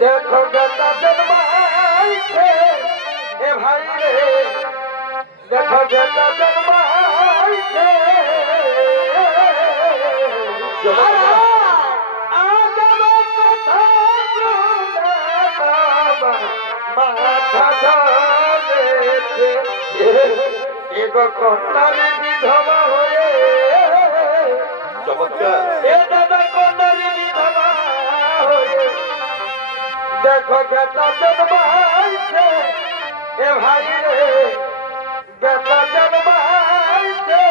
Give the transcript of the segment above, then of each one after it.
देखो गता जन्माई थे ए भाई रे, देखो गता जन्माई थे एगो कोनारी विधवा होए चमत्कार ए दादा कोनारी विधवा होए देखो बेटा जन्माई थे ए भाई रे, बेटा जन्माई थे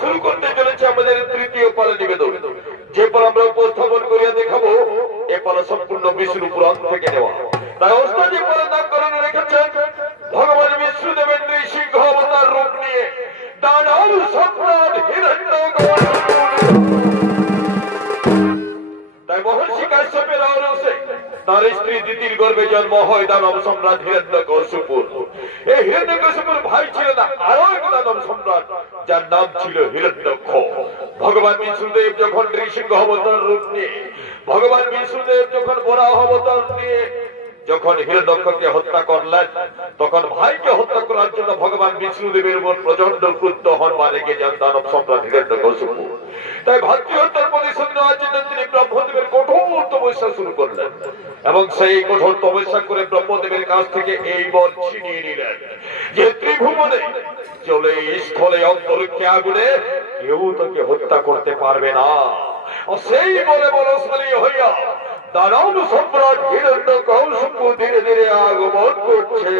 শুরু করতে চলেছে আমাদের তৃতীয় পালা নিবেদন, যে পালা আমরা উপস্থাপন করিয়া দেখাবো এ পালা সম্পূর্ণ বিষ্ণু পুরাণ থেকে নেওয়া। তাই ওস্তাদ এই পালার নামকরণ রেখেছেন ভগবান বিষ্ণুদেবের নৃসিংহ অবতার রূপ নিয়ে দানব সম্রাট হিরণ্যকশিপু। তাই মহর্ষি কাশ্যপের আওরসে তার স্ত্রী দিতির গর্ভে জন্ম হয় দানব সম্রাট হিরণ্যকশিপুর। এই হিরণ্যকশিপুর ভাই ছিলেন আরো এক দানব সম্রাট যার নাম ছিল হিরণ্যক্ষ। ভগবান বিষ্ণুদেব যখন নৃসিংহ অবতার রূপ নিয়ে, ভগবান বিষ্ণুদেব যখন বরাহ অবতার নিয়ে যখন হিরণ্যক্ষকে হত্যা করলেন, তখন ভাইকে হত্যা করার জন্য ভগবান বিষ্ণুদেবের উপর প্রচন্ড ক্রুদ্ধ হন, মানে গিয়ে যান দানব সম্রাট হিরণ্যকশিপু। তাই ভাতৃহত্যার প্রতিশোধ নেওয়ার জন্য তিনি ব্রহ্মদেবের কঠোর তপস্যা শুরু করলেন এবং সেই কঠোর তপস্যা করে ব্রহ্মদেবের কাছ থেকে এই বর ছিনিয়ে নিলেন যে ত্রিভুবনে জলে স্থলে অন্তরিক্ষে আগুনে কেউ তাকে হত্যা করতে পারবে না। সেই বলে বলশালী হইয়া দানব সম্রাট হিরণ্যকশিপু ধীরে ধীরে আগমন করছে।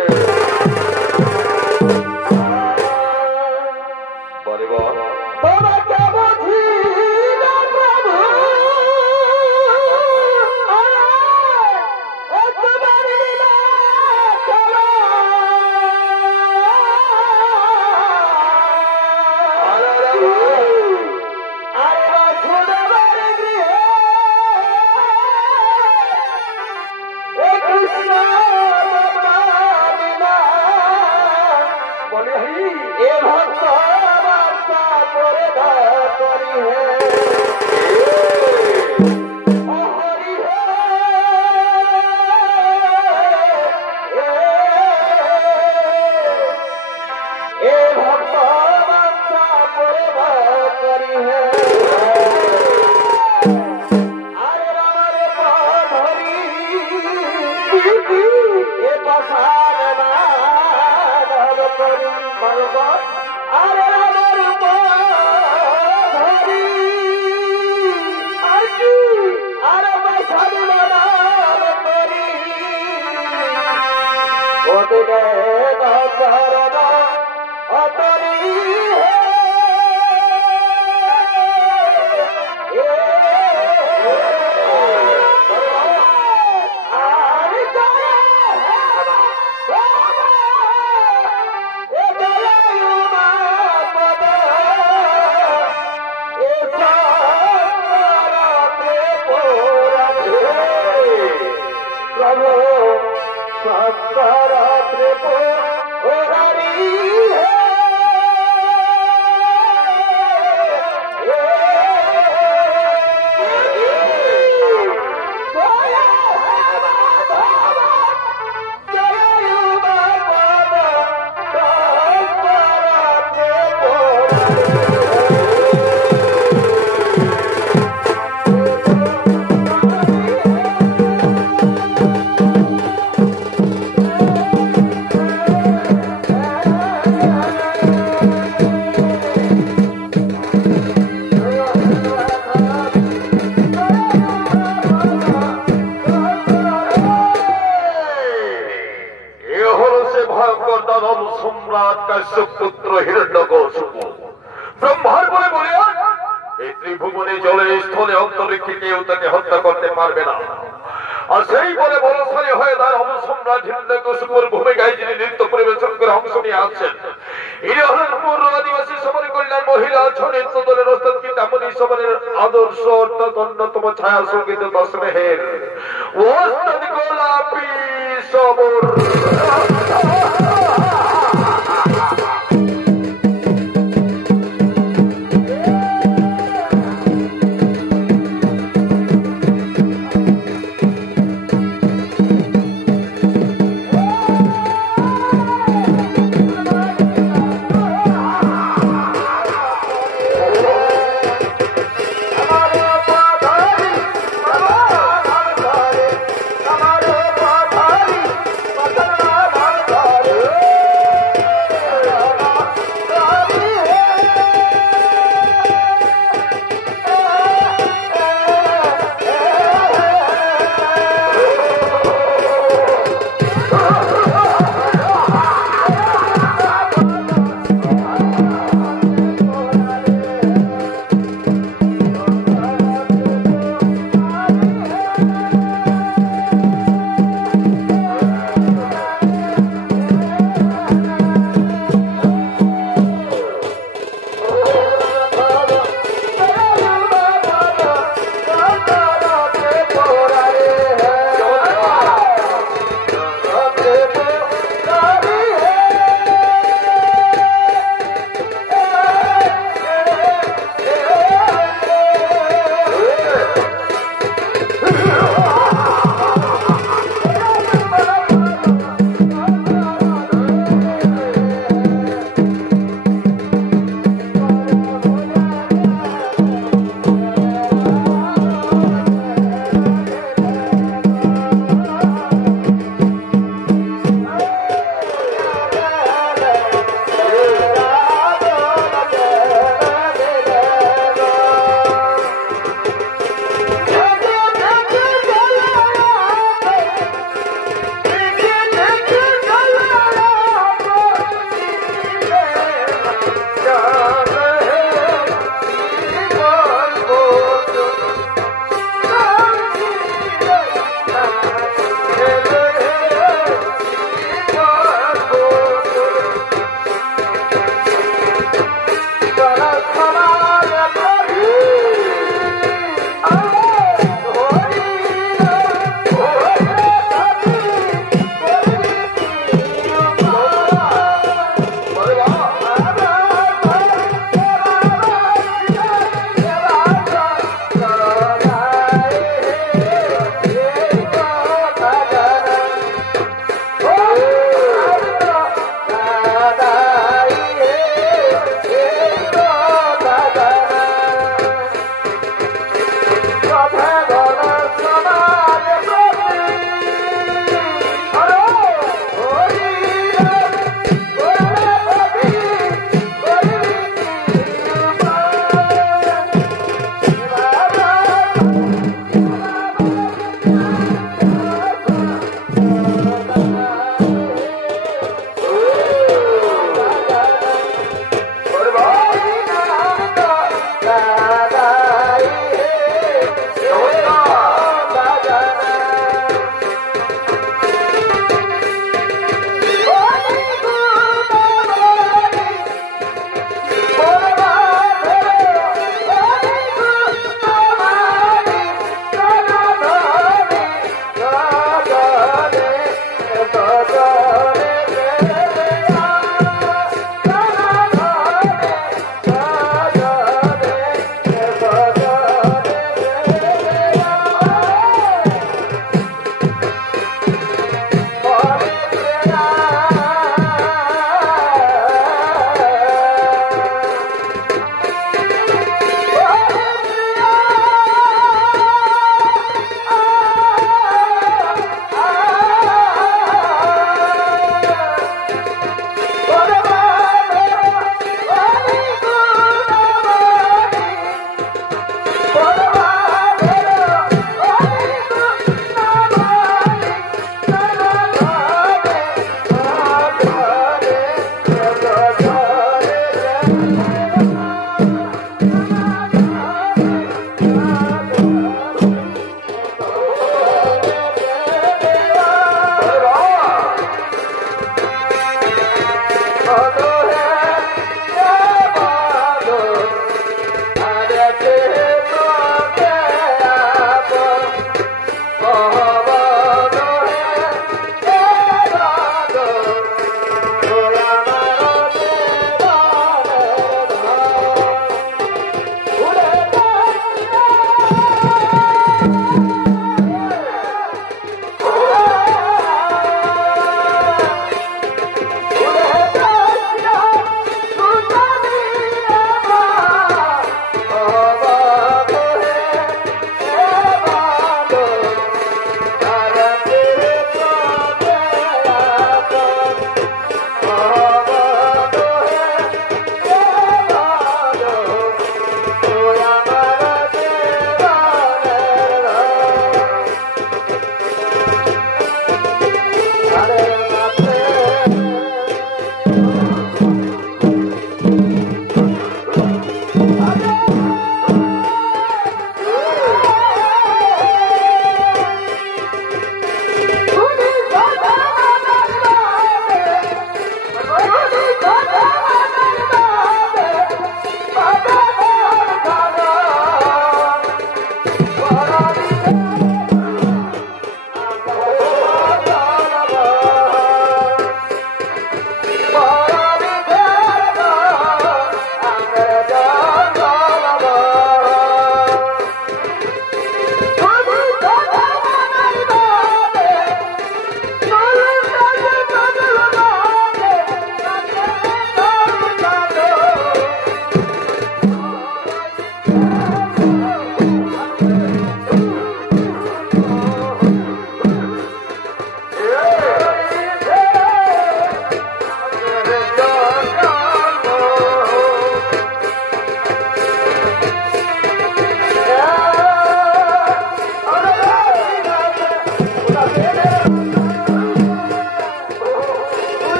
পুত্র হিরণ্যকশিপু ব্রহ্মার বলে বলে এই ত্রিভুবনে জলে স্থলে অন্তরিক্ষে কেউ তাকে হত্যা করতে পারবে না। আর সেই বলে বলশালী হয়ে দানব সম্রাট হিরণ্যকশিপুর ভূমিকায় যিনি নৃত্য পরিবেশন করে অংশ নিয়ে আসছেন, ইনি হলেন পূর্ব আদিবাসী সমাজ কল্যাণ মহিলা নৃত্য দলের ওস্তাদ কি তেমনি সমাজের আদর্শ অর্থাৎ অন্যতম ছায়া সঙ্গীত দশমেহের ওস্তাদ গোলাপী সবর। Bye.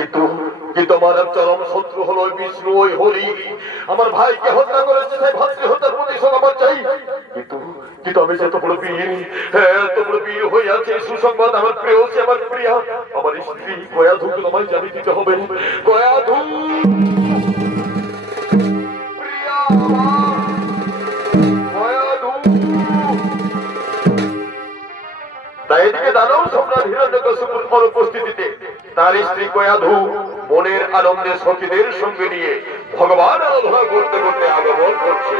কিন্তু কিন্তু আমার চরম শত্রু হলো বিষ্ণু, ওই হরি আমার ভাইকে হত্যা করেছে, সেই ভাতৃ হত্যার প্রতিশোধ আমার চাই। কিন্তু কিন্তু আমি যে এত বড় বীর, এত বড় বীর হয়ে আছে, সুসংবাদ আমার প্রেয়সী, আমার প্রিয়া, আমার স্ত্রী কয়াধুকে আমায় জানিয়ে দিতে হবে। কয়াধু প্রিয়া, কয়াধু। তাই এদিকে দানব সম্রাট হিরণ্যকশিপুর উপস্থিতিতে তার স্ত্রী কয়াধু মনের আনন্দে সখীদের সঙ্গে নিয়ে ভগবান আরাধনা করতে করতে আগমন করছে।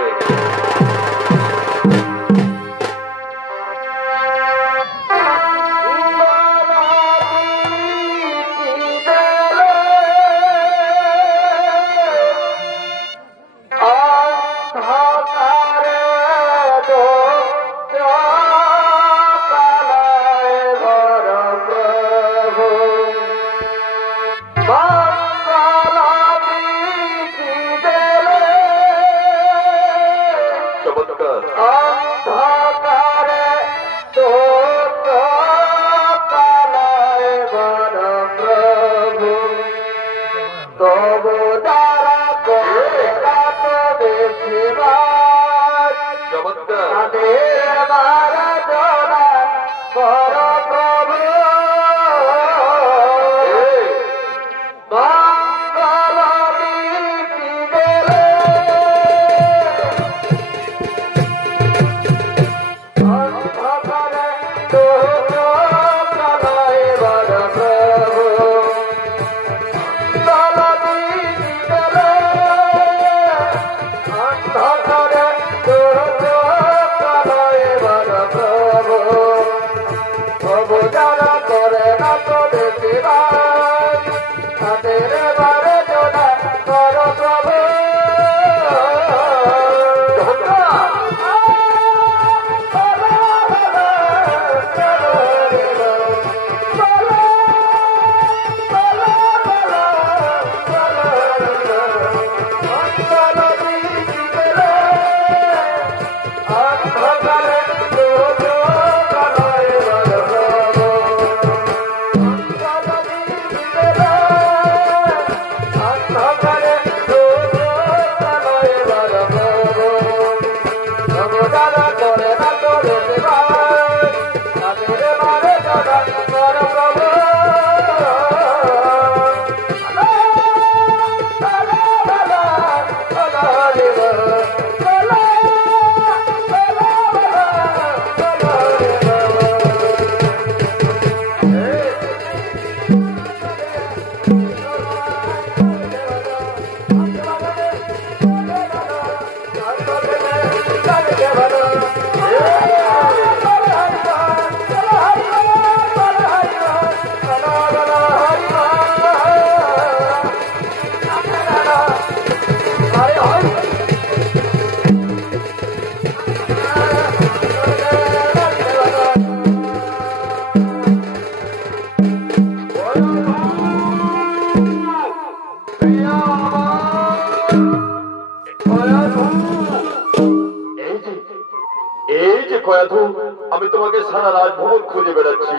আমি তোমাকে সারা রাত ভ্রমণ খুঁজে বেড়াচ্ছি,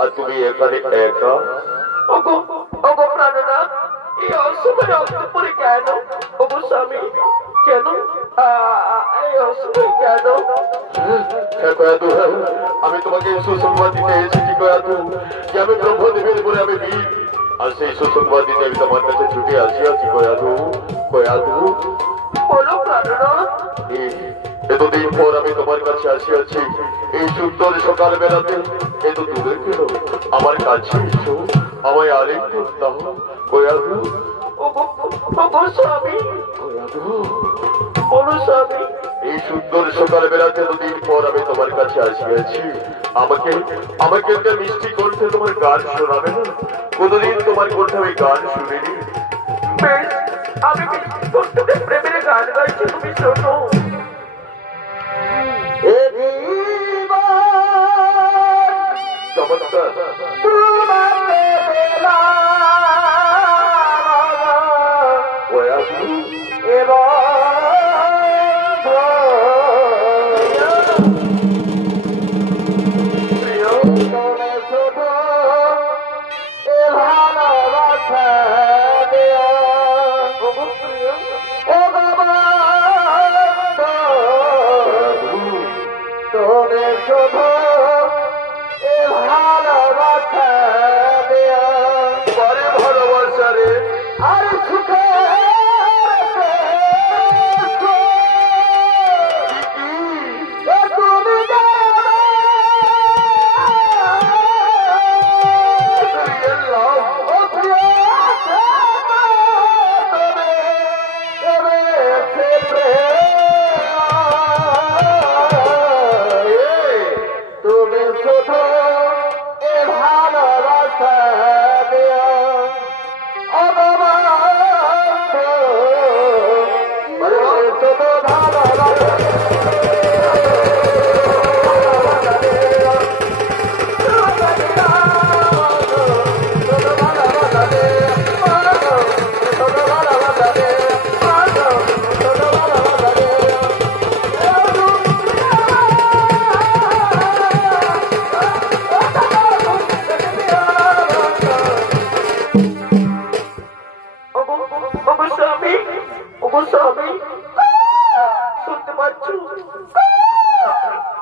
আর তুমি এখানে একা। আমি তোমাকে সুসংবাদ দিতে এসেছি কয়াধু, যে আমি ব্রহ্মদেবের বলে আমি বীর, আর সেই সুসংবাদ দিতে আমি তোমার কাছে ছুটে আসিয়াছি কয়াধু। কয়াধু বলো প্রাণনাথ, এতদিন পর আমি তোমার কাছে আসিয়াছি, এই সুন্দর সকাল বেলাতে এত দূরে কেন? আমার কাছে এসো, আমায় আলিঙ্গন দাও কয়াধু। এই সুন্দর সকাল বেলাতে এতদিন পর আমি তোমার কাছে আসিয়াছি, আমাকে আমাকে একটা মিষ্টি কণ্ঠে তোমার গান শোনাবে না? কোনদিন তোমার কণ্ঠে আমি গান শুনিনি। আমি মিষ্টি কণ্ঠে প্রেমের গান গাইছি, তুমি শোনো। ভালোবাসা আর সুখে তুমি তুমি শুধু এ ভালোবাসা দিও শুধু ভালোবাসা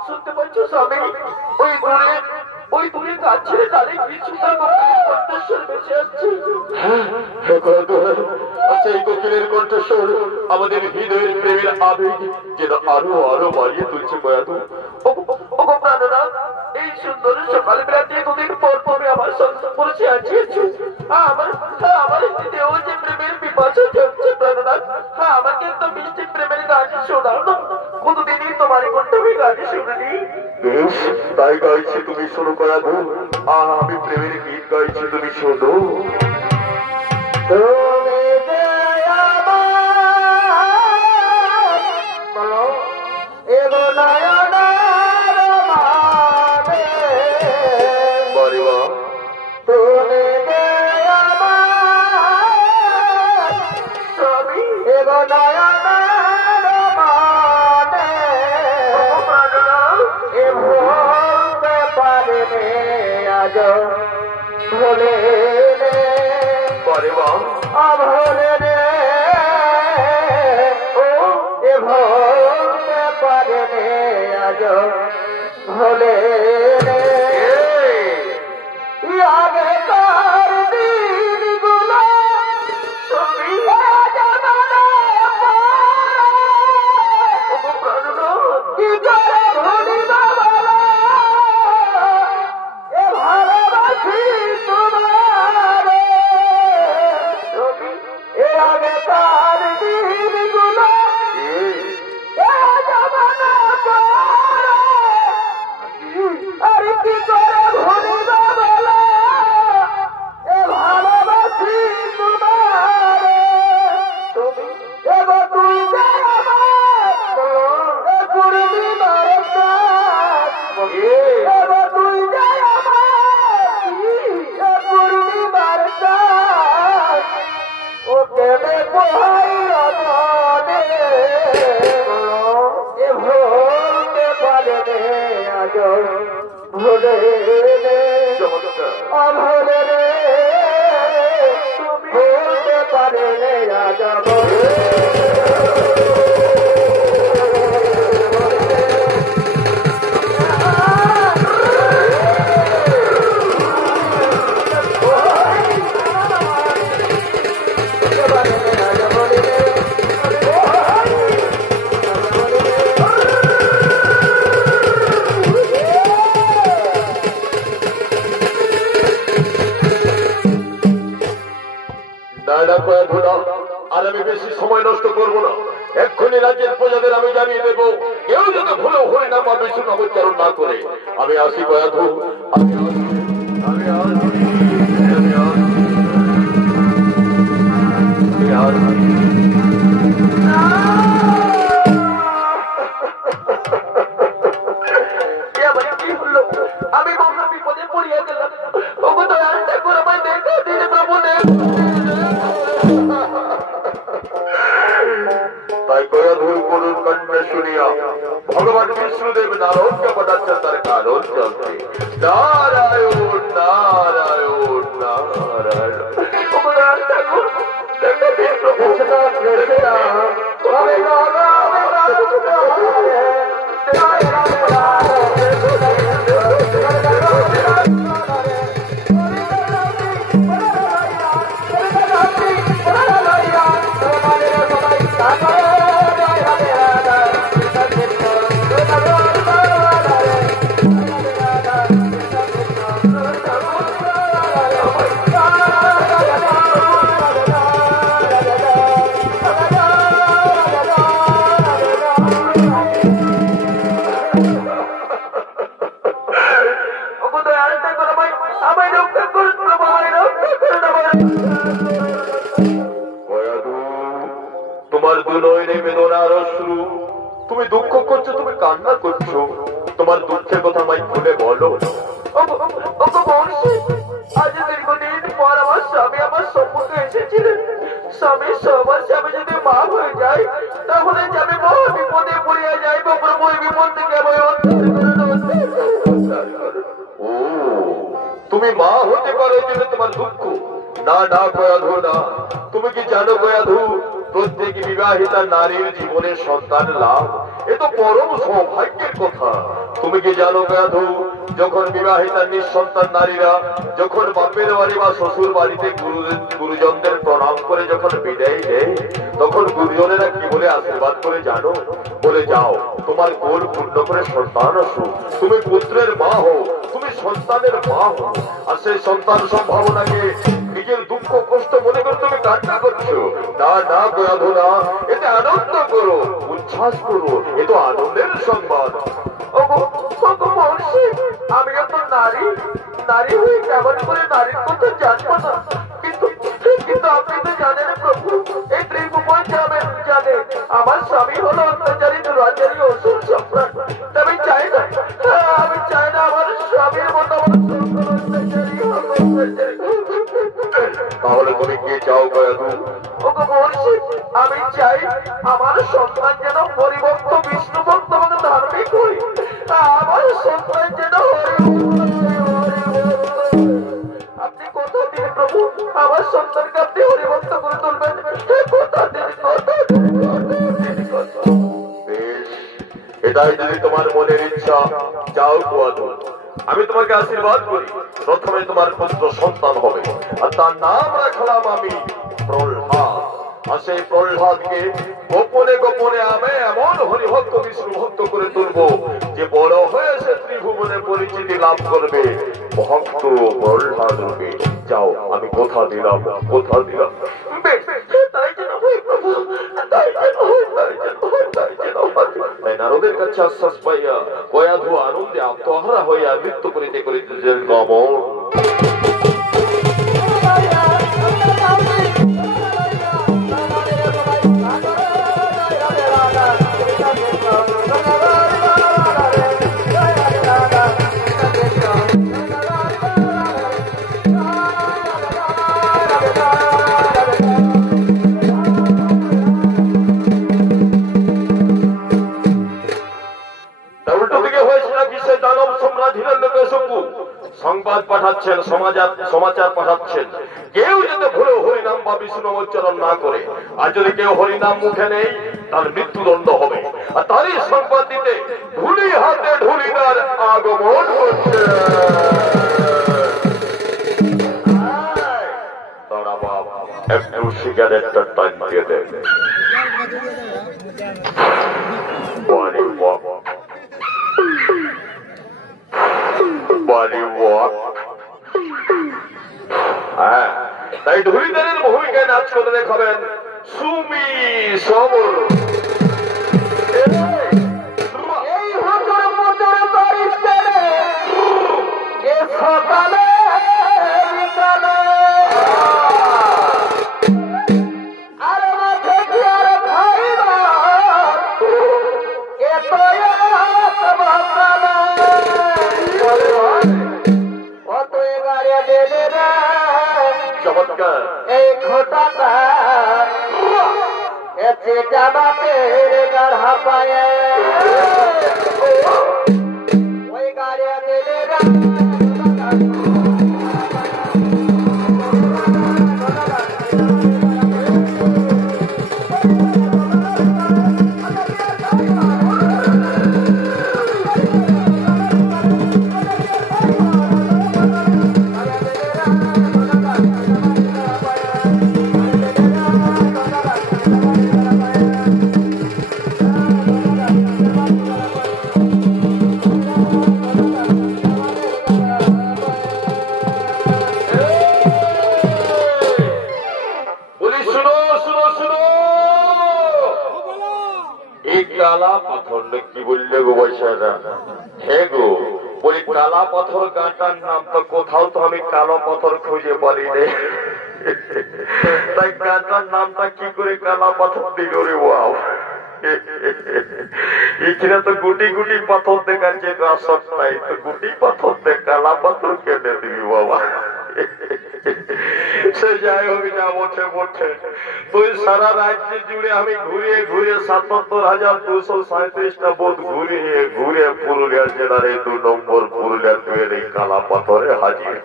শুনতে পাচ্ছ স্বামী? ওই দূরে গাছ ছেড়ে তারে কি সুন্দর কণ্ঠস্বর বেঁচে আসছে। আচ্ছা, এই কোকিলের কণ্ঠস্বর আমাদের হৃদয়ের প্রেমের আবেগ যেন আরো আরো বাড়িয়ে তুলছে কয়াতু। ওগো প্রাণনা, এই সুন্দর সকালবেলাতে দুদিন পর পরে আমার সংসার পড়েছে আছিয়েছে। আমার হৃদয়েও যে প্রেমের পিপাসা চলছে প্রাণনা। আমাকে তো মিষ্টি প্রেমের গান শোনাও না। কতদিনই তোমার কণ্ঠ আমি গান শুনিনি। বেশ, তাই গাইছি, তুমি শোনো কয়াতু। আমি প্রেমের গীত গাইছি, তুমি শোনো। তুমি যে আমার বলো এগো নয়নার মানে বাড়িবা তুমি যে আমার স্বামী এগো নয়নার মানে এ ভুলতে পারিনি আজ ভুলে বাড়িবা ভোলে রে ও এ ভোলে পারে রে আজ ভোলে রে আগে তার দিন গুলো ছবি কি করে ভুলিবা বলো এ ভালোবাসি তোমার এর আগে তার দিনগুলো আর কি করে ভুলিবা বলো এ ভালোবাসি তোমার তুমি এগো তুই যে আমার এ পূর্ণিমার চাঁদ এগো তুই যে আমার এ পূর্ণিমার চাঁদ ও কেনে পোহাই অনে এ ভোলে পারে রে আজ ভোলে রে অভোলে রে তুমি ভোলে পারে রে আজ ভোলে আর আমি বেশি সময় নষ্ট করবো না। এক্ষুনি রাজ্যের প্রজাদের আমি জানিয়ে দেবো, কেউ যাতে ভুলেও হরিনাম বা বিষ্ণু নাম উচ্চারণ না করে। আমি আসি কয়াধু, আমি আসি, আমি আসি, আমি আসি, আমি আসি। আমি মহা বিপদে পড়িয়া গেলাম। ওগো দয়াল ঠাকুর আমায় দেখা দিলে প্রভু তাই কয়াধুর করুণ কণ্ঠে শুনিয়া ভগবান বিষ্ণুদেব নারদকে পাঠাচ্ছেন তার কারণ জানতে। নারায়ণ নারায়ণ নারায়ণ। ওগো দয়াল ঠাকুর দেখা দিলে প্রভু নয়নে বেদনার অশ্রু, তুমি দুঃখ করছো, তুমি কান্না করছো, তোমার দুঃখের কথা আমায় খুলে বলো। আজ দীর্ঘদিন পর আমার স্বামী আমার সম্মুখে এসেছিলেন। স্বামীর সবার স্বামী যদি মা হয়ে যায়, তাহলে আমি মহা বিপদে পড়িয়া যাইব। প্রভু এই বিপদ থেকে আমায় ও, তুমি মা হতে পারো এই জন্য তোমার দুঃখ? না না গয়াধু, না। তুমি কি জানো গয়াধু, প্রত্যেক বিবাহিতা নারীর জীবনের সন্তান লাভ এ তো পরম সৌভাগ্যের কথা। তুমি কি জানো গয়াধু, যখন বিবাহিতা নিঃসন্তান নারীরা যখন বাপের বাড়ি বা শ্বশুর বাড়িতে গুরুজনদের প্রণাম করে যখন বিদায় দেয়, তখন গুরুজনেরা কি বলে আশীর্বাদ করে জানো? বলে, যাও তোমার গোল পূর্ণ করে সন্তান আসো, তুমি পুত্রের মা হো, তুমি সন্তানের মা হো। আর সেই সন্তান সম্ভাবনাকে নিজের দুঃখ কষ্ট মনে করে তুমি কান্না করছো? না না গয়াধু, না। এতে আনন্দ করো, উচ্ছ্বাস করো, এ তো আনন্দের সংবাদ। আমিও তো নারী, নারী হয়ে কেমন করে নারীর কথা জানবো না? কিন্তু কিন্তু আপনি তো জানেন প্রভু, এই ত্রিভুবন জানে আমার স্বামী হলো অত্যাচারী দুরাচারী অসুর সম্রাট। আমি চাই না, আমি চাই না আমার স্বামীর মতো আমার অত্যাচারী তাহলে তুমি কি চাও গয়াধু? ওকে বলছি, আমি চাই আমার সন্তান যেন পরিবর্ত বিষ্ণু ভক্ত এবং ধার্মিক হই। আমার সন্তান যেন আপনি কথা দিন প্রভু, আমার সন্তানকে আপনি হরিভক্ত করে তুলবেন। কথা দিন, বেশ, এটাই যদি তোমার মনের ইচ্ছা, যাও গয়াধু। আমি তোমাকে আশীর্বাদ করি, প্রথমে তোমার পুত্র সন্তান হবে, আর তার নাম রাখলাম আমি প্রহ্লাদ। আর সেই প্রহ্লাদকে গোপনে গোপনে আমি এমন হরিভক্ত বিষ্ণু ভক্ত করে তুলবো যে বড় হয়ে সে ত্রিভুবনে পরিচিতি লাভ করবে ভক্ত প্রহ্লাদ রূপে। যাও, আমি কথা দিলাম, কথা দিলাম। তাই যেন হই প্রভু, তাই যেন হই, তাই যেন হই, তাই যেন হই। তাই নারদের কাছে আশ্বাস পাইয়া গয়াধু আনন্দে আত্মহারা হইয়া নৃত্য করিতে করিতেছেন গমন। সংবাদ পাঠাচ্ছেন, সমাচার পাঠাচ্ছেন, কেউ যাতে ভুলে হরিনাম বা বিষ্ণু উচ্চারণ না করে। আর যদি কেউ হরিনাম মুখে নেই, তার মৃত্যুদণ্ড হবে। আর তারই সংবাদ দিতে ঢুলি হাতে ঢুলিদার আগমন করছে। তারা বাবা একটু সিগারেটটা টান দিয়ে দেন। হ্যাঁ, তাই ঢুলিদারের ভূমিকায় নাচ করে দেখাবেন সুমি সবর। এই হুজুর মুজুর করিতে এ সকালে বিকালে আর মাঠে কি আর খাইবা এ তো বাবানা কত গাড়ি দেবে রে চমৎকার। এই খোটাটা এতে জামাতের গাঢ়া পায়ে ওই গাড়ি দেবে রে কি বললে গো বৈশাখা? হে গো, বলি কালা পাথর গানটার নাম তো কোথাও তো আমি কালো পাথর খুঁজে বলি রে, তাই গানটার নামটা কি করে কালা পাথর দিল রে? ওয়াও, এখানে তো গুটি গুটি পাথর দেখাচ্ছে, আসর নাই তো গুটি পাথর দেখ কালা পাথর কেটে দিবি বাবা। সে যাই হোক, যা বলছে বলছে। তুই সারা রাজ্য জুড়ে আমি ঘুরে ঘুরে ৭৭,২৩৭টা বোধ ঘুরিয়ে ঘুরে পুরুলিয়া জেলার এই ২ নম্বর পুরুলিয়া তুয়ের এই কালা পাথরে হাজির।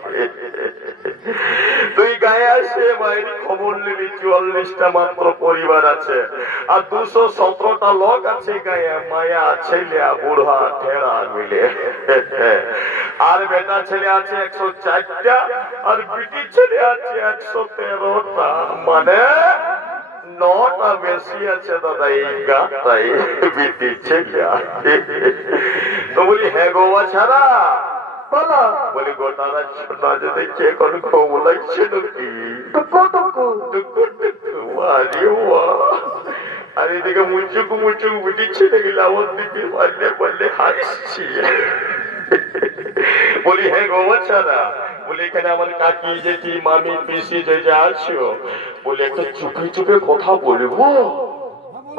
তুই গায়ে আসে বাইরে খবর নিবি ৪৪টা মাত্র পরিবার আছে, আর ২১৭টা লোক আছে গায়ে, মায়া ছেলে বুড়া ঠেড়া মিলে। আর বেটা ছেলে আছে ১০৪টা, আর বিটি ছেলে আছে ১১৩টা, মানে ৯টা বেশি আছে দাদা এই গানটাই বিটি ছেলে। তো বলি হ্যাঁ গোয়া ছাড়া বলি গোটা না যদি কে কোন ঘুম লাগছে নাকি? আর এদিকে মুচুক মুচুক বিটি ছেলে গেলে আমার দিকে পারলে পারলে হাসছি। বলি হ্যাঁ গোয়া ছাড়া বলি এখানে আমার কাকি জেঠি মামি পিসি যে যা আছো, বলি একটা চুপে চুপে কথা বলবো,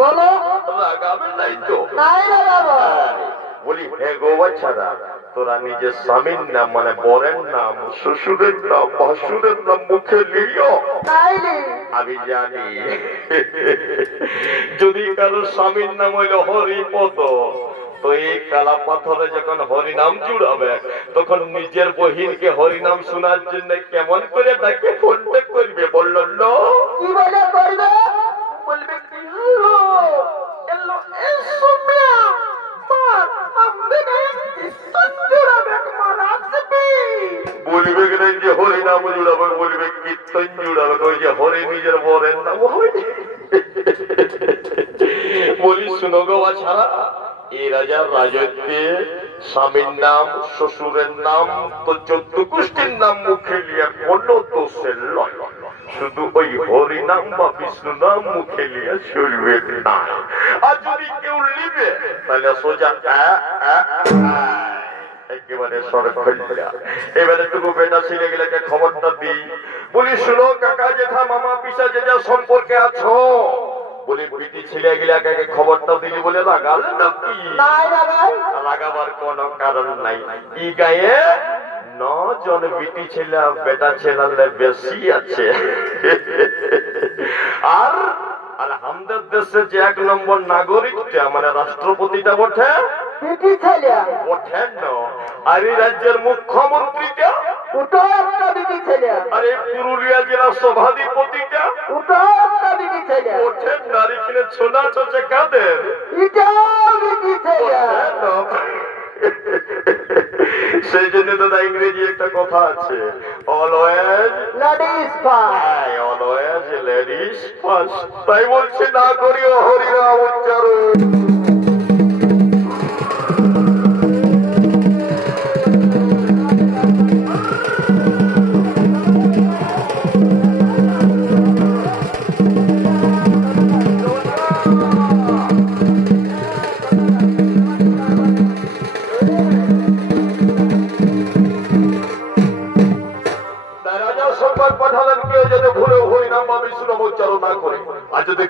বলো, রাগাবে নাই তো? বলি হ্যাঁ গোয়া ছাড়া তোরা নিজের স্বামীর নাম মানে বরের নাম, শ্বশুরের নাম, ভাসুরের নাম মুখে নিও? আমি জানি যদি কারো স্বামীর নাম হইল হরিপদ, তো এই কালা পাথরে যখন হরিনাম জুড়াবে তখন নিজের বহিনকে হরিনাম শোনার জন্য কেমন করে তাকে ফোনটা করবে? বলল কি বলে করবে? বলবে কি হলো এলো এসো মিয়া বলবে কিনা যে হরিনাম জুড়াবে, বলবে কীর্তন জুড়াবে, ওই যে হরি নিজের বরের নাম হয়। বলি শুনো গো ছাড়া এই রাজার রাজত্বে স্বামীর নাম, শ্বশুরের নাম, তো 14 গোষ্ঠীর নাম মুখে নিয়ে কোনো দোষের লয়, শুধু ওই হরি নাম বা বিষ্ণু নাম মুখে নিয়ে চলবে না। আর যদি কেউ নিবে তাহলে সোজা একেবারে সরকারিয়া। এবারে টুকু বেটা ছেলে গেলেকে খবরটা দিই, বলি শুনো কাকা জেঠা মামা পিসা যে যা সম্পর্কে আছো, বলি বিটি ছেলে গেলে খবরটা দিলি বলে রাগালে নাকি? রাগাবার কোন কারণ নাই, এই গায়ে 9 জন বিটি ছেলে বেটা ছেলে বেশি আছে। আর আর আমাদের দেশে যে 1 নম্বর নাগরিকটা মানে রাষ্ট্রপতিটা বটে বিটি ছেলে বটে না, আর এই রাজ্যের মুখ্যমন্ত্রীটা বিটি ছেলে, আর এই পুরুলিয়া জেলার সভাধিপতিটা বিটি ছেলে বটে। নারী কিনে ছোনা চোচে কাদের বিটি ছেলে। সেই জন্য দাদা ইংরেজি একটা কথা আছে, always ladies first, always ladies first. তাই বলছে না করিও হরিনাম উচ্চারণ।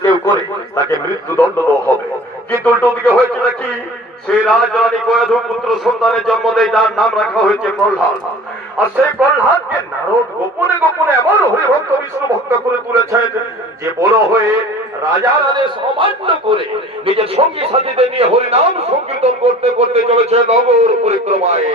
কেউ করে তাকে মৃত্যুদণ্ড দেওয়া হবে। কিন্তু উল্টো দিকে হয়েছে নাকি, সেই রাজরানী কয়াধু পুত্র সন্তানের জন্ম দেয়, যার নাম রাখা হয়েছে প্রহ্লাদ। আর সেই প্রহ্লাদকে নারদ গোপনে গোপনে এমন হরিভক্ত বিষ্ণু ভক্ত করে তুলেছেন যে বড় হয়ে রাজার আদেশ অমান্য করে নিজের সঙ্গী সাথীদের নিয়ে হরিনাম সংকীর্তন করতে করতে চলেছে নগর পরিক্রমায়।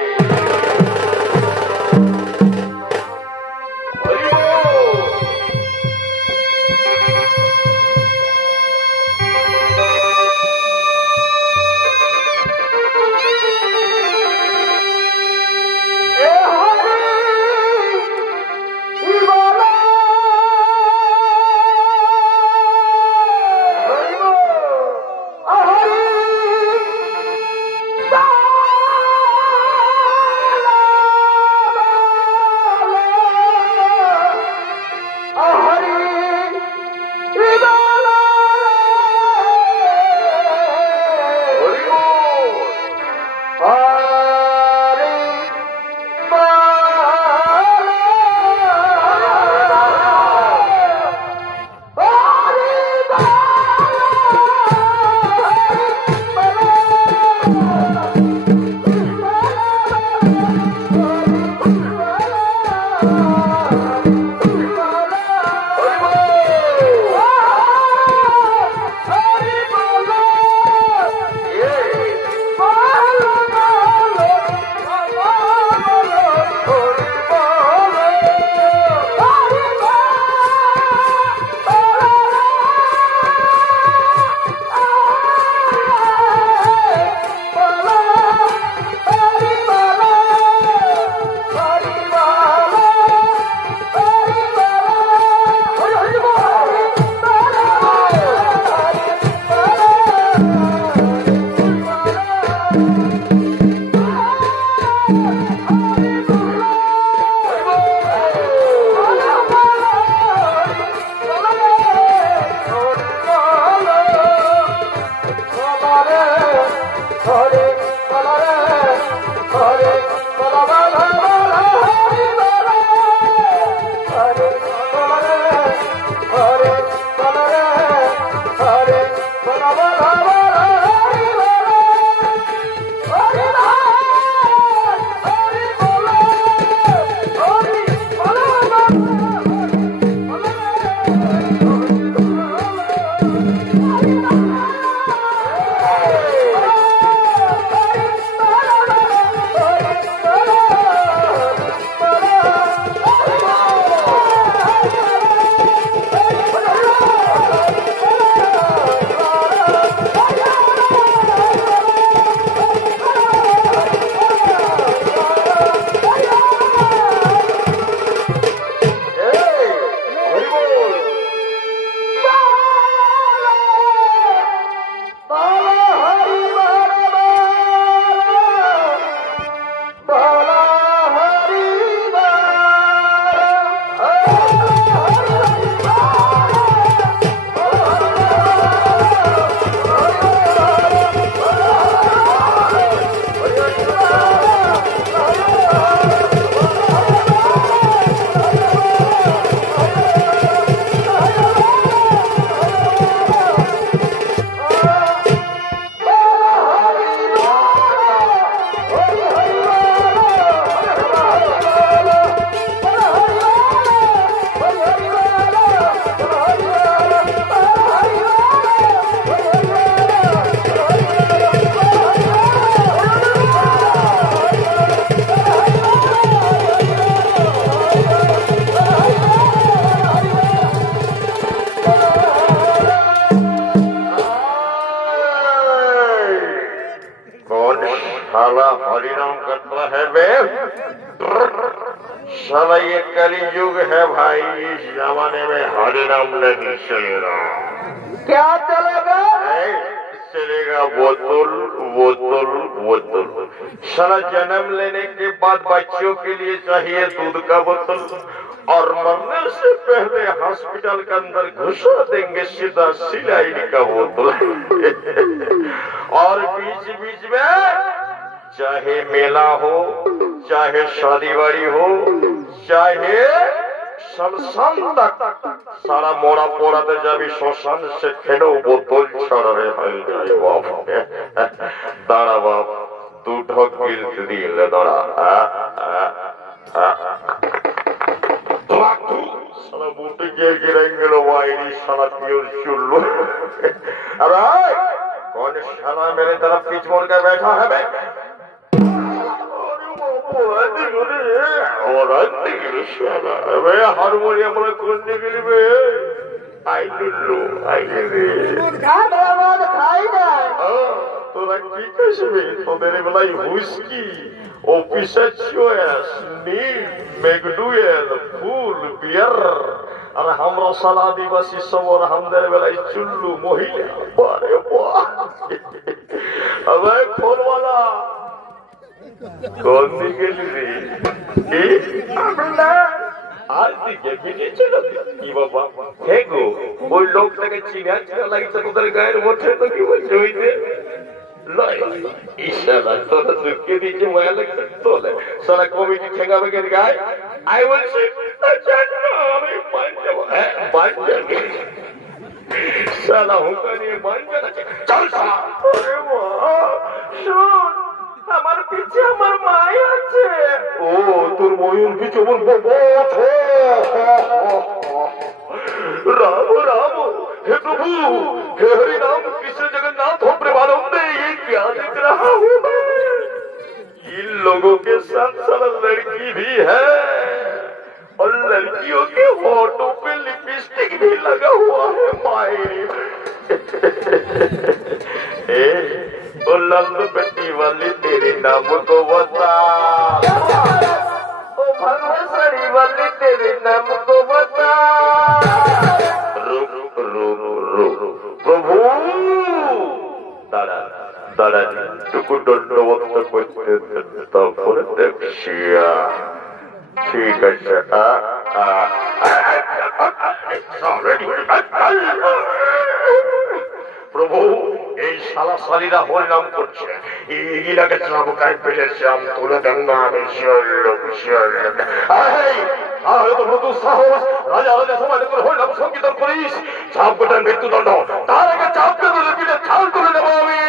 कली युग है भाई, इस जमाने में हरे नाम नहीं चलेगा। क्या चलेगा? चलेगा बोतल बोतल बोतल। सारा जन्म लेने के बाद बच्चों के लिए चाहिए दूध का बोतल, और मरने से पहले हॉस्पिटल के अंदर घुसा देंगे सीधा सिलाई का बोतल। और बीच बीच में चाहे मेला हो, चाहे शादी बाड़ी हो, चाहे शमशान तक सारा मोड़ा पोड़ाते जाबी श्मशान से खेलो बोतल छड़ा रे भाई बाप। दाड़ा बाप तू ढक गिर दिल दाड़ा सारा बूटे गिर गिरेंगे लो वायरी सारा प्योर चुल्लू। अरे कौन साला मेरे तरफ पीछ मोड़ के बैठा है बे? हारमोनियम करने के लिए आई लुल्लू आई তোরা কি করবি? তোদের বেলায় হুইস্কি, অফিসার, ম্যাকডুয়েল, ফুল বিয়ার, আর আমরা সালা আদিবাসী সবর আমাদের বেলায় চুল্লু মহিলা। বারে বাহ ফোনওয়ালা কোন দিকে রে? আর দিকে দিকে চলো কি বাবা? হে গো ওই লোকটাকে চিনা চিনা লাগছে তোদের গায়ের মধ্যে, তো কি বলছে হইতে ইশারা তোরা ঢুকিয়ে দিচ্ছে মায়া লাগছে তোলে সারা কমিটি ঠেঙ্গাবে কে গায়ে। আই বলছি আমি মান যাবো, হ্যাঁ মান যাবে সালা হুকা নিয়ে মান যাচ্ছে। চল সালা শোন আমার পিছে আমার মাই আছে। ও তোর ময়ূর পিছে আমার राम राम हे प्रभु हे हरि राम कृष्ण जगन्नाथ हो प्रेमानंदे, ये क्या दिख रहा हूँ मैं? इन लोगों के साथ सारा लड़की भी है, और लड़कियों के होठों पे लिपस्टिक भी लगा हुआ है। माई ओ लंब बेटी वाली तेरे नाम को बता, ओ भगवसड़ी वाली तेरे नाम को बता। रुक रुक रुक प्रभु दादा दादा टुकु दंडवत করতে তারপরে দেখছিয়া ঠিক আছে। প্রভু এই শালা শালীরা হরিনাম করছে, এইগুলাকে চাবুকায় পেলেছে আম তুলে দেন না। আমি রাজা রাজা সমাজ করে হরিনাম সংকীর্তন করিস, চাপ গোটার মৃত্যুদণ্ড, তার আগে চাপ পেলে ছাল তুলে দেবো আমি।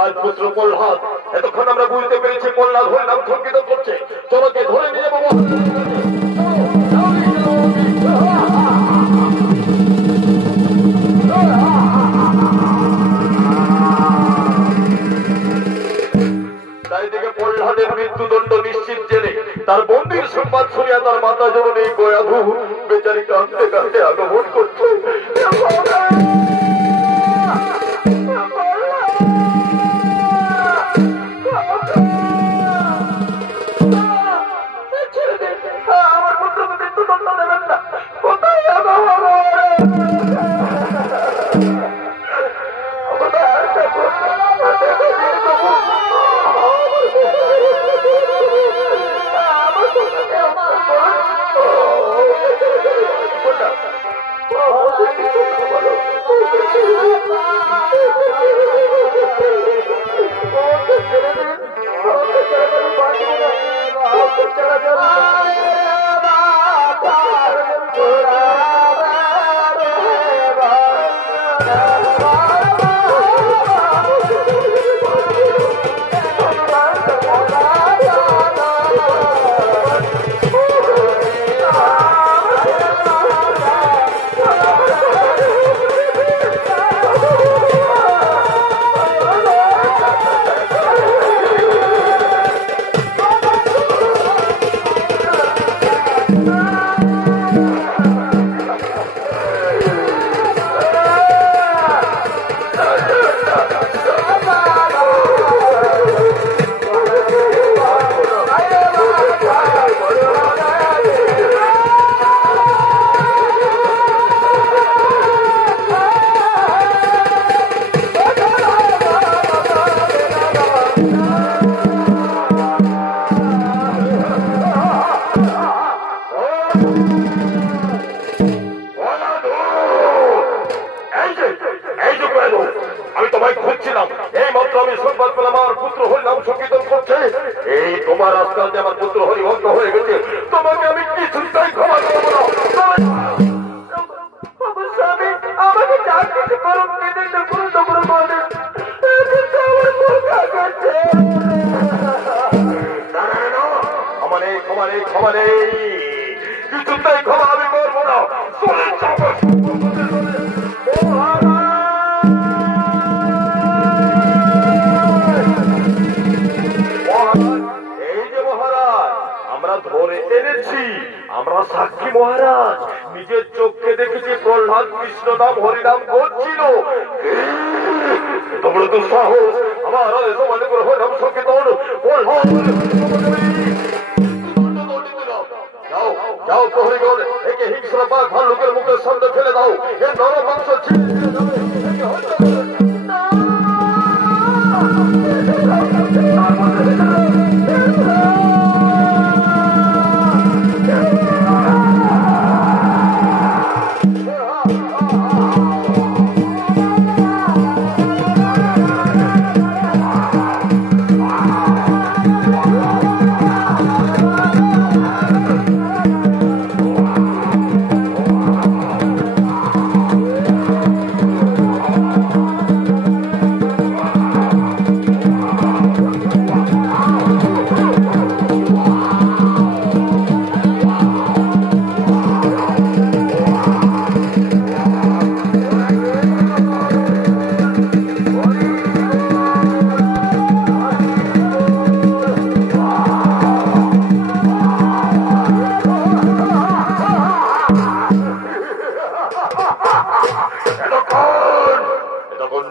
রাজপুত্র প্রহ্লাদ। এতক্ষণ আমরা বুঝতে পেরেছি প্রহ্লাদ হয়ে নাম সংকীর্তন করছে। চলোকে ধরে নিয়ে যাবো। চারিদিকে প্রহ্লাদের মৃত্যুদণ্ড নিশ্চিত জেনে তার বন্দির সংবাদ শুনিয়া তার মাতা জননী গয়াধু বেচারি কাঁদতে কাঁদতে আগমন করছে। আমার পুত্রকে মৃত্যুদণ্ড দেবেন না। কোথায় যাবো? আমি তোমায় খুঁজছিলাম, এই মাত্র আমি সংবাদ পেলাম আমার পুত্র হরি নাম সংকীর্তন করছে। এই তোমার আজকাল যে আমার পুত্র হরি ভক্ত হয়ে গেছে, তোমাকে আমি কিছুটাই ক্ষমা করবো না। আমাকে চাকরি করুন, ক্ষমা নেই, ক্ষমা নেই, কিছুটাই ক্ষমা আমি করবো না। এই যে মহারাজ আমরা ধরে এনেছি, আমরা সাক্ষী মহারাজ, নিজের চোখকে দেখেছি প্রহ্লাদ কৃষ্ণ নাম হরিনাম করছিল। তোমরা তো সাহস আমার সমানে করে হরিনাম সংকীর্তন যাও যাও প্রহরীগণ, একে হিংস্র বাঘ ভাল্লুকের মুখের সামনে ফেলে দাও। এর নরমাংস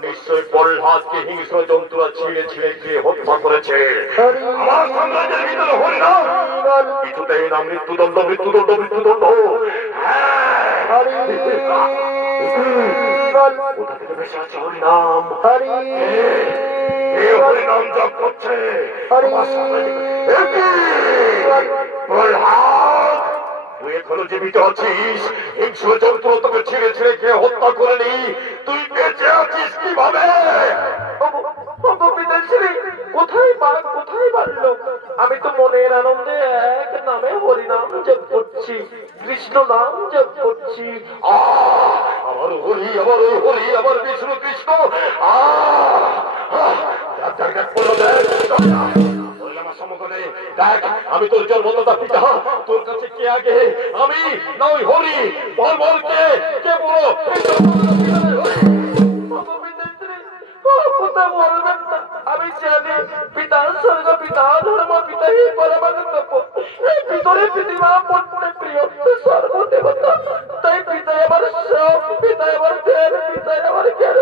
নিশ্চয় প্রহ্লাদকে হিংস্র জন্তুরা ছিঁড়ে ছিঁড়ে গিয়ে হত্যা করেছে। আমার সাম্রাজ্যের ভিতরে হরিনাম, কিছুতেই না মৃত্যুদণ্ড, মৃত্যুদণ্ড, মৃত্যুদণ্ড। কোথা থেকে ভেসে আছে হরিনাম? হরিনাম জপ করছে প্রহ্লাদ, তুই এখনো জীবিত আছিস? হিংস্র জন্তু তোকে ছিঁড়ে ছিঁড়ে খেয়ে হত্যা করেনি, তুই বেঁচে আছিস কিভাবে? কোথায় বাড়লো? আমি তো মনের আনন্দে এক নামে হরিনাম জপ করছি, কৃষ্ণ নাম জপ করছি। আমার হরি, আমার হরি, আমার বিষ্ণু কৃষ্ণ। আমি তোর জন্মদাতা পিতা, তোর কাছে কে আগে, আমি না ওই হরি? বল বল, কে কে বলো। কথা বলবেন না, আমি জানি পিতা স্বর্গ পিতা ধর্ম পিতা হি পরমানন্দ, ভিতরে পৃথিবী পড়তে প্রিয় সর্বদেবতা, তাই পিতা আমার সব, পিতা আমার ধ্যান, পিতা আমার জ্ঞান।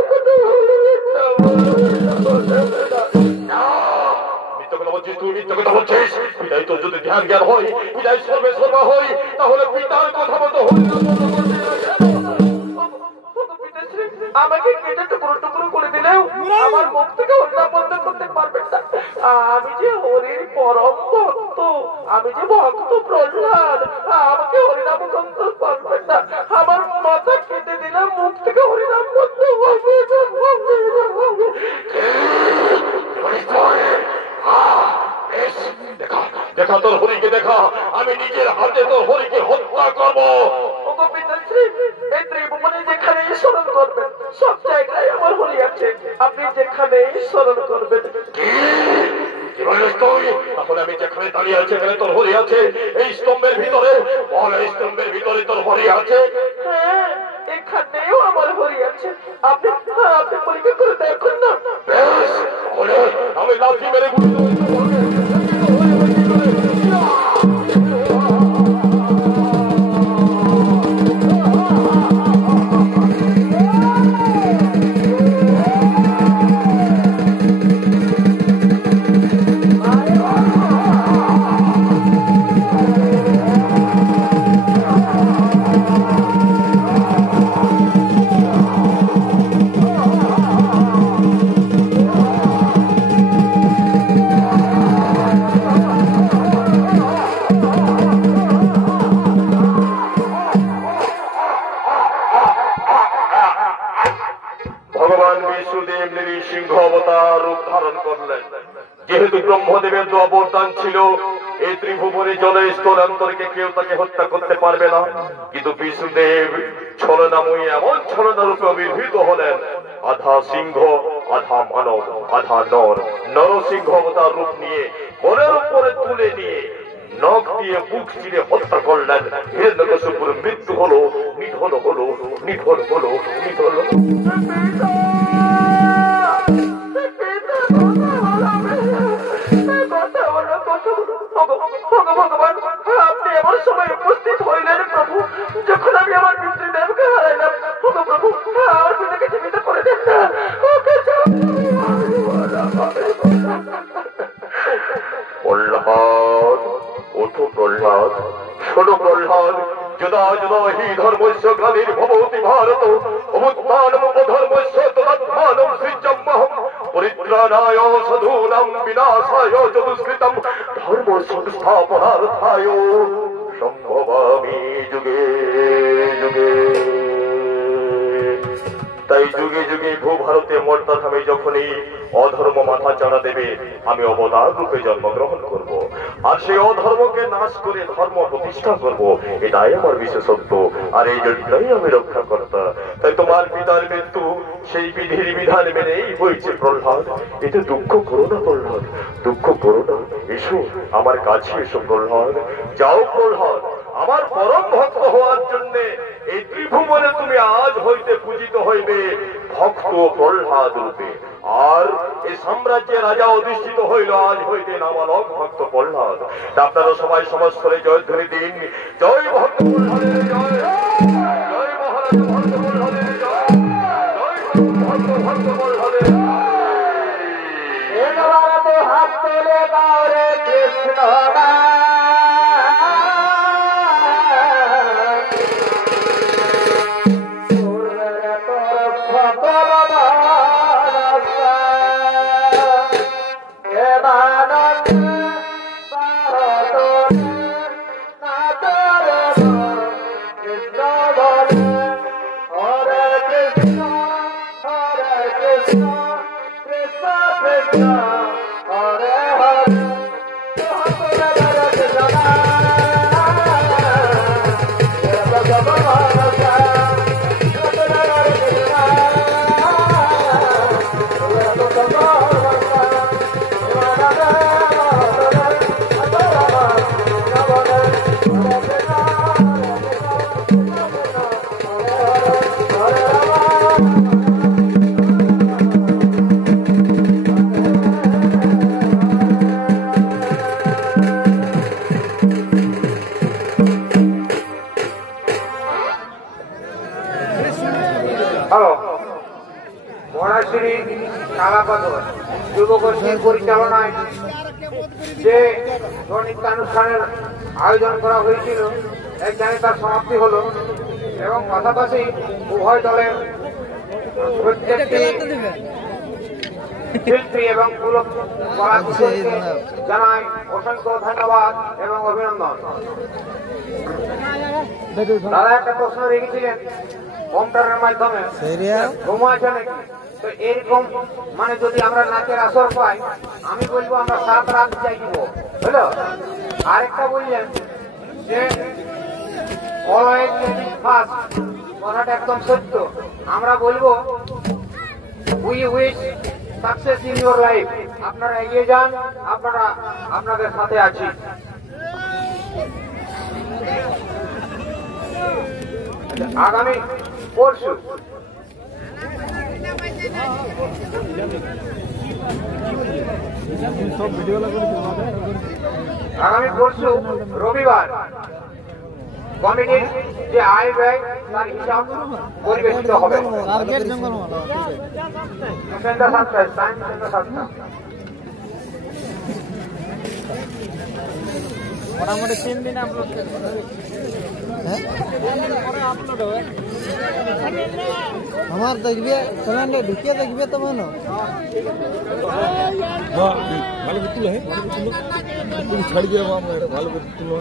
তুই মিথ্যা কথা বলছিস। পিতাই তোর যদি ধ্যান জ্ঞান হয়, পিতাই সর্বে সর্বা হয়, তাহলে পিতার কথা মতো আমাকে কেটে টুকরো টুকরো করে দিলেও আমার মুখ থেকে হরিনাম বন্ধ করতে পারবেন না। আমি যে হরির পরম ভক্ত, আমি যে ভক্ত প্রহ্লাদ, আমাকে হরিনাম বন্ধ পারবেন না। আমার মাথা কেটে দিলে মুখ থেকে হরিনাম বন্ধ হবে। দেখা তোর হরিকে, দেখা, আমি নিজের হাতে তোর হরিকে হত্যা করবো। এই ত্রিভুবনে যেখানে স্মরণ করবেন সব জায়গায় আমার হরি আছে, আপনি যেখানে স্মরণ করবেন। তাহলে আমি যেখানে দাঁড়িয়ে আছি এখানে তোর হরি আছে? এই স্তম্ভের ভিতরে বল, এই স্তম্ভের ভিতরে তোর হরি আছে? হ্যাঁ, এখানেও আমার হরি আছে, আপনি পরীক্ষা করে দেখুন না। বেশ, আমি লাঠি মেরে সিংহ অবতার রূপ ধারণ করলেন। যেহেতু ব্রহ্মদেবের যে অবদান ছিল, এই ত্রিভুবনে জলের স্তরান্তরকে কেউ তাকে হত্যা করতে পারবে না। কিন্তু বিষ্ণুদেব ছলনাময়ী এমন ছলনা রূপে অভিভূত হলেন, আধা সিংহ আধা মানব আধা নরসিংহ অবতার রূপ নিয়ে মনের উপরে তুলে নিয়ে নখ দিয়ে বুক চিরে হত্যা করলেন। হিরণ্যকশিপুর মৃত্যু হলো, নিধন হলো, নিধন হলো, নিধন হলো। ভগবান, আপনি এমন সময় উপস্থিত হইলেন প্রভু, যখন আমি আমার পিতৃদেবকে হারাইলাম। প্রভু, আমার পিতাকে জীবিত করে দেন না। প্রহ্লাদ, ওঠো প্রহ্লাদ, শোনো প্রহ্লাদ, যদা যদা হি ধর্মস্য গ্লানির্ভবতি ভারত অবুত্থানম অধর্মস্য তদাত্মানম সৃজ্যমহম পরিত্রাণায় সাধূনাং বিনাশায় চ দুষ্কৃতম ধর্ম সংস্থাপনার্থায় সম্ভবামি যুগে যুগে। তাই যুগে যুগে ভূভারতে মর্যাদামে যখনই অধর্ম মাথা চাড়া দেবে, আমি অবতার রূপে জন্মগ্রহণ করব, আর সেই অধর্মকে নাশ করে ধর্ম প্রতিষ্ঠা করব। এটাই আমার বিশেষত্ব, আর এই জন্যই আমি রক্ষাকর্তা। তাই তোমার পিতার মৃত্যু সেই বিধির বিধান মেনেই হয়েছে প্রহ্লাদ। এতে দুঃখ করো না প্রহ্লাদ, দুঃখ করো না। এসো আমার কাছে, এসো প্রহ্লাদ। যাও প্রহ্লাদ, আমার পরম ভক্ত হওয়ার জন্য এই ত্রিভুবনে তুমি আজ হইতে পূজিত হইবে ভক্ত প্রহ্লাদ রূপে। আর এই সাম্রাজ্যের রাজা অধিষ্ঠিত হইল আজ হইতে নামালক ভক্ত প্রহ্লাদ। আপনারা সবাই সমস্তরে জয়ধ্বনি দিন, জয় ভক্ত প্রহ্লাদের জয়, জয় মহারাজ ভক্ত প্রহ্লাদের জয়, জয় ভক্ত ভক্ত প্রহ্লাদের জয়। হাত তুলে গাও রে কৃষ্ণ Bye. মরাশ্রী কালাপাথর যুবগোষ্ঠীর পরিচালনায় যে নৃত্যানুষ্ঠানের আয়োজন করা হয়েছিল এখানে তার সমাপ্তি হলো এবং পাশাপাশি উভয় দলের প্রত্যেকটি শিল্পী এবং কলাকুশলীকে জানাই অসংখ্য ধন্যবাদ এবং অভিনন্দন। দাদা একটা প্রশ্ন রেখেছিলেন কম্পিউটারের মাধ্যমে ঘুমো আছে নাকি, তো এরকম মানে যদি আমরা নাচের আসর পাই আমি বলবো আমরা 7 রাত চাই দিব, বুঝলো। আরেকটা বললেন যে অলওয়েজ ফার্স্ট, কথাটা একদম সত্য। আমরা বলবো we wish success in your life, আপনারা এগিয়ে যান, আপনারা আপনাদের সাথে আছি। আগামী পরশু রবিবার কমিটির যে আয় ব্যয় তার হিসাব পরিবেশিত হবে সন্ধ্যা 7টায়, সন্ধ্যা 7টা। মোটামুটি 3 দিন আপলোড আমার দেখবে চ্যানেলে ঢুকিয়ে দেখবে তো মনে ভালো করে তুলো, ছাড়িয়ে ভালো করে তুলো।